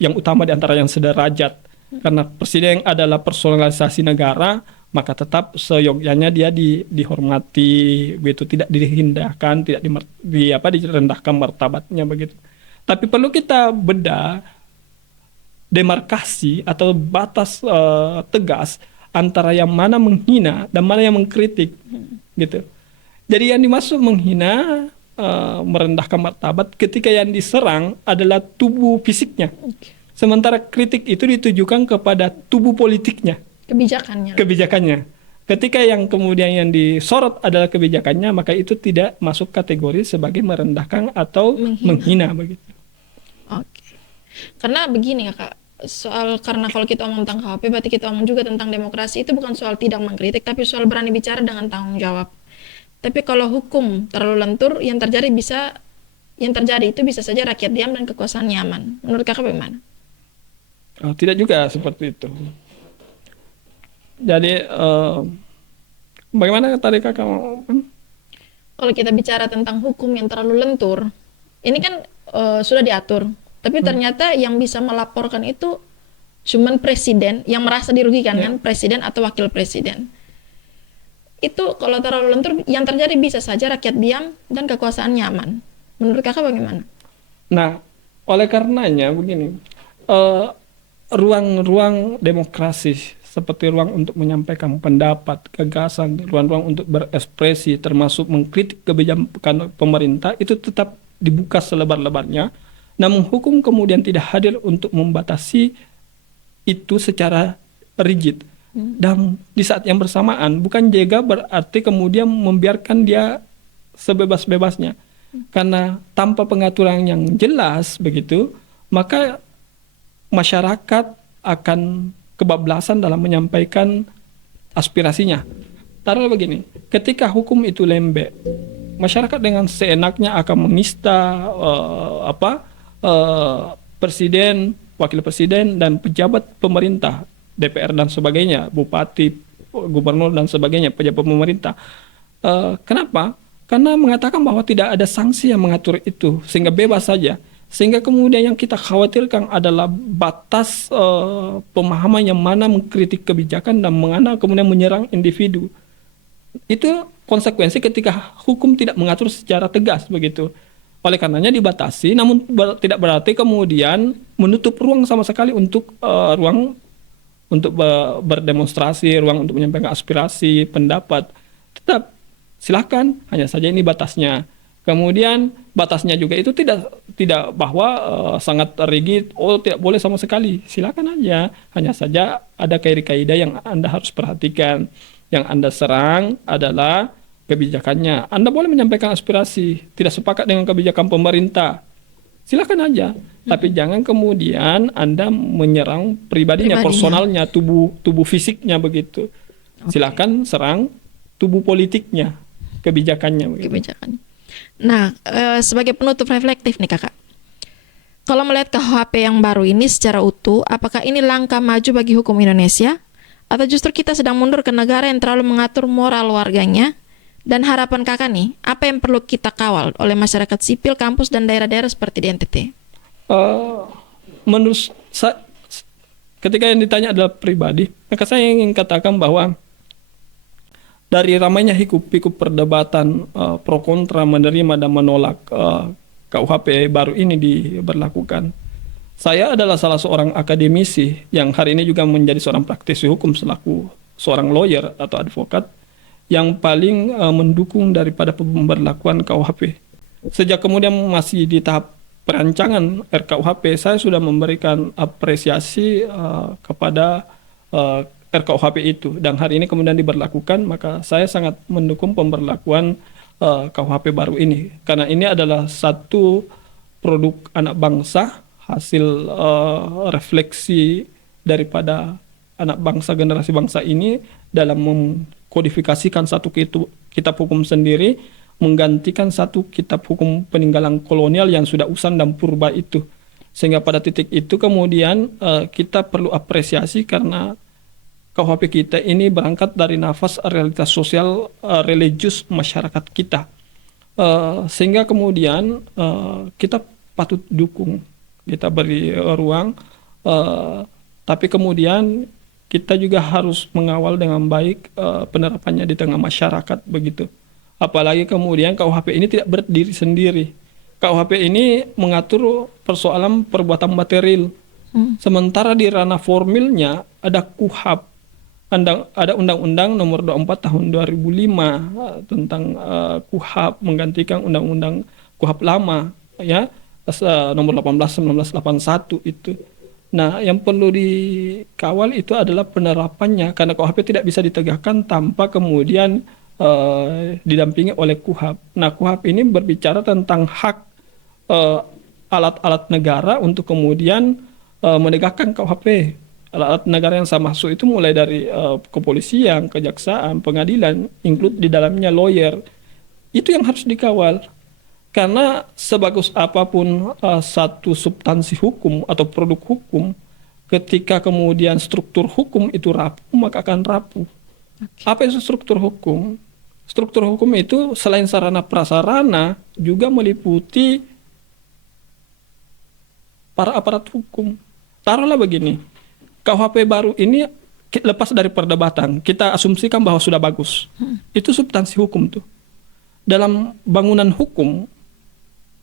yang utama di antara yang sederajat. Karena presiden adalah personalisasi negara, maka tetap seyogyanya dia dihormati begitu, tidak direndahkan, tidak direndahkan martabatnya begitu. Tapi perlu kita bedah demarkasi atau batas tegas antara yang mana menghina dan mana yang mengkritik gitu. Jadi yang dimaksud menghina, merendahkan martabat ketika yang diserang adalah tubuh fisiknya. Sementara kritik itu ditujukan kepada tubuh politiknya. Kebijakannya. Ketika yang kemudian yang disorot adalah kebijakannya, maka itu tidak masuk kategori sebagai merendahkan atau menghina begitu. Oke. Karena begini ya Kak, karena kalau kita omong tentang KUHP berarti kita omong juga tentang demokrasi. Itu bukan soal tidak mengkritik, tapi soal berani bicara dengan tanggung jawab. Tapi kalau hukum terlalu lentur, yang terjadi itu bisa saja rakyat diam dan kekuasaan nyaman. Menurut Kakak bagaimana? Tidak juga seperti itu. Jadi bagaimana tadi Kakak mau? Kalau kita bicara tentang hukum yang terlalu lentur, ini kan sudah diatur, tapi ternyata yang bisa melaporkan itu cuman presiden yang merasa dirugikan kan, presiden atau wakil presiden. Itu kalau terlalu lentur, yang terjadi bisa saja rakyat diam dan kekuasaan nyaman. Menurut Kakak bagaimana? Nah, oleh karenanya begini, ruang-ruang demokrasi seperti ruang untuk menyampaikan pendapat, gagasan, ruang-ruang untuk berekspresi, termasuk mengkritik kebijakan pemerintah, itu tetap dibuka selebar-lebarnya. Namun hukum kemudian tidak hadir untuk membatasi itu secara rigid. Dan di saat yang bersamaan, bukan juga berarti kemudian membiarkan dia sebebas-bebasnya. Karena tanpa pengaturan yang jelas begitu, maka masyarakat akan kebablasan dalam menyampaikan aspirasinya. Taruhlah begini, ketika hukum itu lembek, masyarakat dengan seenaknya akan menista presiden, wakil presiden, dan pejabat pemerintah, DPR dan sebagainya, bupati, gubernur dan sebagainya, pejabat pemerintah. Kenapa? Karena mengatakan bahwa tidak ada sanksi yang mengatur itu, sehingga bebas saja. Sehingga kemudian yang kita khawatirkan adalah batas pemahaman yang mana mengkritik kebijakan dan mana kemudian menyerang individu. Itu konsekuensi ketika hukum tidak mengatur secara tegas begitu. Oleh karenanya dibatasi, namun tidak berarti kemudian menutup ruang sama sekali untuk ruang untuk berdemonstrasi, ruang untuk menyampaikan aspirasi, pendapat, tetap silakan. Hanya saja ini batasnya. Kemudian batasnya juga itu tidak bahwa sangat rigid, oh tidak boleh sama sekali. Silakan aja. Hanya saja ada kaidah-kaidah yang Anda harus perhatikan. Yang Anda serang adalah kebijakannya. Anda boleh menyampaikan aspirasi, tidak sepakat dengan kebijakan pemerintah. Silakan aja. Tapi jangan kemudian Anda menyerang pribadinya, personalnya, tubuh fisiknya begitu. Silakan serang tubuh politiknya, kebijakannya begitu. Kebijakannya. Nah, sebagai penutup reflektif nih Kakak, kalau melihat KUHP yang baru ini secara utuh, apakah ini langkah maju bagi hukum Indonesia? Atau justru kita sedang mundur ke negara yang terlalu mengatur moral warganya? Dan harapan Kakak nih, apa yang perlu kita kawal oleh masyarakat sipil, kampus, dan daerah-daerah seperti di NTT? Menurut saya, ketika yang ditanya adalah pribadi, maka saya ingin katakan bahwa dari ramainya pikuk perdebatan pro kontra, menerima dan menolak KUHP baru ini diberlakukan, saya adalah salah seorang akademisi yang hari ini juga menjadi seorang praktisi hukum selaku seorang lawyer atau advokat yang paling mendukung daripada pemberlakuan KUHP. Sejak kemudian masih di tahap perancangan RKUHP, saya sudah memberikan apresiasi kepada RKUHP itu, dan hari ini kemudian diberlakukan, maka saya sangat mendukung pemberlakuan KUHP baru ini, karena ini adalah satu produk anak bangsa, hasil refleksi daripada anak bangsa, generasi bangsa ini dalam mengkodifikasikan satu kitab hukum sendiri, menggantikan satu kitab hukum peninggalan kolonial yang sudah usang dan purba itu. Sehingga pada titik itu kemudian kita perlu apresiasi karena KUHP kita ini berangkat dari nafas realitas sosial religius masyarakat kita. Sehingga kemudian kita patut dukung, kita beri ruang, tapi kemudian kita juga harus mengawal dengan baik penerapannya di tengah masyarakat begitu. Apalagi kemudian KUHP ini tidak berdiri sendiri. KUHP ini mengatur persoalan perbuatan material. Sementara di ranah formilnya ada KUHP, ada Undang-Undang Nomor 24 Tahun 2005 tentang KUHP menggantikan Undang-Undang KUHP lama, ya, Nomor 18 1981 itu. Nah, yang perlu dikawal itu adalah penerapannya, karena KUHP tidak bisa ditegakkan tanpa kemudian didampingi oleh KUHP. Nah, KUHP ini berbicara tentang hak alat-alat negara untuk kemudian menegakkan KUHP. Alat negara yang saya maksud itu mulai dari kepolisian, kejaksaan, pengadilan, include di dalamnya lawyer. Itu yang harus dikawal. Karena sebagus apapun satu substansi hukum atau produk hukum, ketika kemudian struktur hukum itu rapuh, maka akan rapuh. Apa itu struktur hukum? Struktur hukum itu selain sarana prasarana juga meliputi para aparat hukum. Taruhlah begini, KUHP baru ini lepas dari perdebatan, kita asumsikan bahwa sudah bagus. Itu substansi hukum tuh. Dalam bangunan hukum,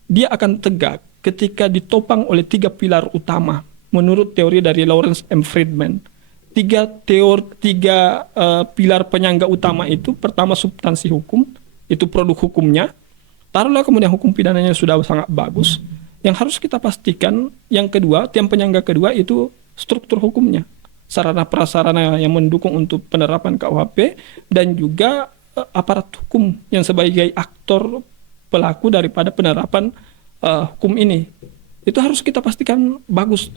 dia akan tegak ketika ditopang oleh 3 pilar utama menurut teori dari Lawrence M. Friedman. Tiga pilar penyangga utama itu, pertama substansi hukum, itu produk hukumnya. Taruhlah kemudian hukum pidananya sudah sangat bagus. Yang harus kita pastikan, yang kedua, tiang penyangga kedua itu struktur hukumnya, sarana prasarana yang mendukung untuk penerapan KUHP, dan juga aparat hukum yang sebagai aktor pelaku daripada penerapan hukum ini. Itu harus kita pastikan bagus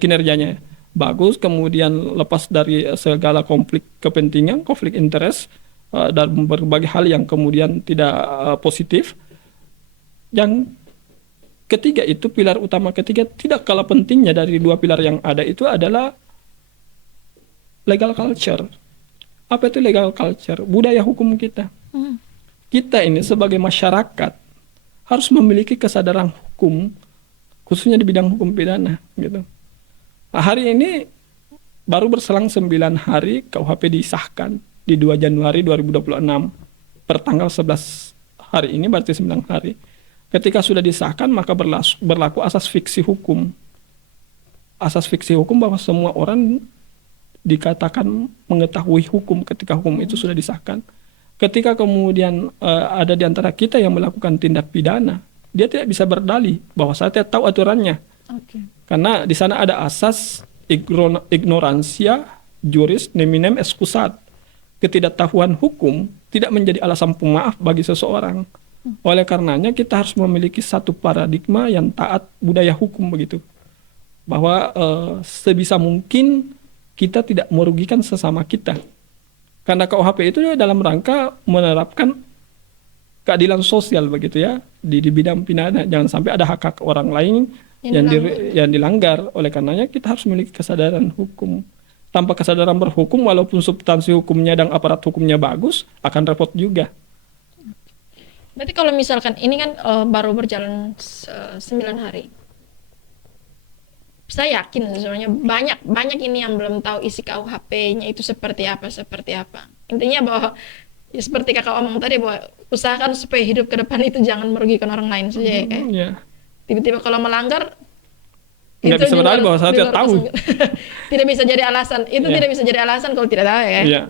kinerjanya. Bagus, kemudian lepas dari segala konflik kepentingan, konflik interest, dan berbagai hal yang kemudian tidak positif. Yang ketiga itu, pilar utama ketiga, tidak kalah pentingnya dari 2 pilar yang ada itu adalah legal culture. Apa itu legal culture? Budaya hukum kita. Kita ini sebagai masyarakat harus memiliki kesadaran hukum, khususnya di bidang hukum pidana, gitu. Nah, hari ini baru berselang 9 hari KUHP disahkan di 2 Januari 2026. Per tanggal 11 hari ini berarti 9 hari. Ketika sudah disahkan, maka berlaku asas fiksi hukum. Asas fiksi hukum bahwa semua orang dikatakan mengetahui hukum ketika hukum itu sudah disahkan. Ketika kemudian ada di antara kita yang melakukan tindak pidana, dia tidak bisa berdalih bahwa saya tidak tahu aturannya. Oke. Karena di sana ada asas ignoransia juris neminem excusat. Ketidaktahuan hukum tidak menjadi alasan pemaaf bagi seseorang. Oleh karenanya kita harus memiliki satu paradigma yang taat budaya hukum begitu. Bahwa sebisa mungkin kita tidak merugikan sesama kita. Karena KUHP itu dalam rangka menerapkan keadilan sosial begitu ya di bidang pidana. Jangan sampai ada hak-hak orang lain yang dilanggar. Oleh karenanya kita harus memiliki kesadaran hukum. Tanpa kesadaran berhukum, walaupun substansi hukumnya dan aparat hukumnya bagus, akan repot juga. Berarti kalau misalkan ini kan baru berjalan 9 hari. Saya yakin sebenarnya banyak ini yang belum tahu isi KUHP-nya itu seperti apa. Intinya bahwa ya seperti kakak omong tadi, bahwa usahakan supaya hidup ke depan itu jangan merugikan orang lain saja ya. Ya. Tiba-tiba kalau melanggar Nggak bisa berdalih bahwa saya tidak tahu. Tidak bisa jadi alasan. Itu Ya. tidak bisa jadi alasan kalau tidak tahu ya. Ya.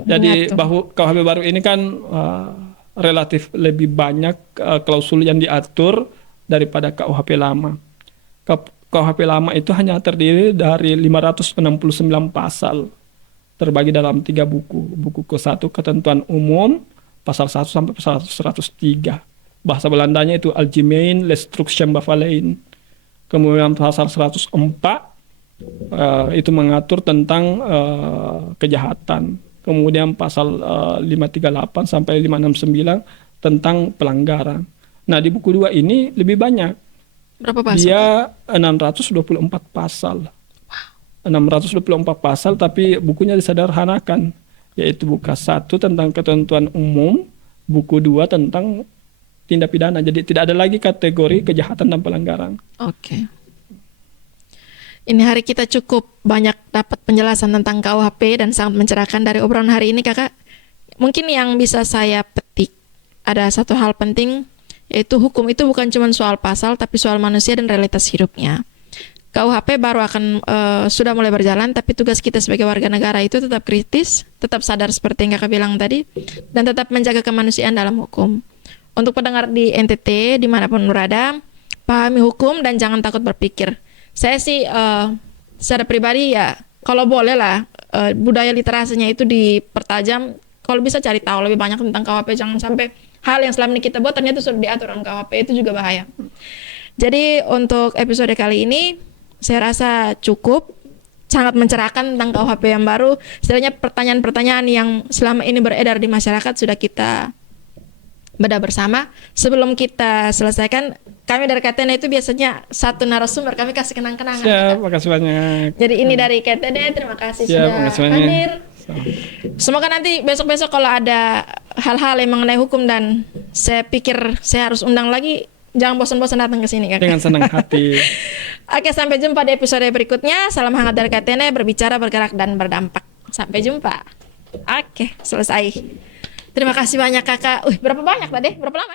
Jadi bahwa KUHP baru ini kan relatif lebih banyak klausul yang diatur daripada KUHP lama. KUHP lama itu hanya terdiri dari 569 pasal, terbagi dalam 3 buku. Buku ke-1 ketentuan umum, pasal 1 sampai pasal 103. Bahasa Belandanya itu Algemeen Rechtsbevelen. Kemudian pasal 104 itu mengatur tentang kejahatan. Kemudian pasal 538 sampai 569 tentang pelanggaran. Nah, di buku 2 ini lebih banyak. Berapa pasal? Dia 624 pasal. 624 pasal, tapi bukunya disederhanakan. Yaitu buku 1 tentang ketentuan umum, buku 2 tentang tindak pidana. Jadi tidak ada lagi kategori kejahatan dan pelanggaran. Oke. Ini hari kita cukup banyak dapat penjelasan tentang KUHP dan sangat mencerahkan dari obrolan hari ini, Kakak. Mungkin yang bisa saya petik, ada satu hal penting, yaitu hukum itu bukan cuma soal pasal, tapi soal manusia dan realitas hidupnya. KUHP baru akan sudah mulai berjalan, tapi tugas kita sebagai warga negara itu tetap kritis, tetap sadar seperti yang Kakak bilang tadi, dan tetap menjaga kemanusiaan dalam hukum. Untuk pendengar di NTT, dimanapun berada, pahami hukum dan jangan takut berpikir. Saya sih secara pribadi ya, kalau boleh lah budaya literasinya itu dipertajam. Kalau bisa cari tahu lebih banyak tentang KUHP, jangan sampai hal yang selama ini kita buat ternyata sudah diatur dalam KUHP, itu juga bahaya. Jadi untuk episode kali ini saya rasa cukup, sangat mencerahkan tentang KUHP yang baru. Setidaknya pertanyaan-pertanyaan yang selama ini beredar di masyarakat sudah kita bedah bersama. Sebelum kita selesaikan, kami dari KTN itu biasanya satu narasumber kami kasih kenang-kenangan. Siap, makasih banyak. Jadi ini dari KTN, terima kasih Siap, sudah makasih banyak. hadir. Semoga nanti besok-besok kalau ada hal-hal yang mengenai hukum dan saya pikir saya harus undang lagi, jangan bosan-bosan datang ke sini, Kak. Dengan senang hati. Oke, sampai jumpa di episode berikutnya. Salam hangat dari KTN, berbicara, bergerak, dan berdampak. Sampai jumpa. Oke, selesai. Terima kasih banyak, Kakak. Berapa banyak tadi? Berapa lama?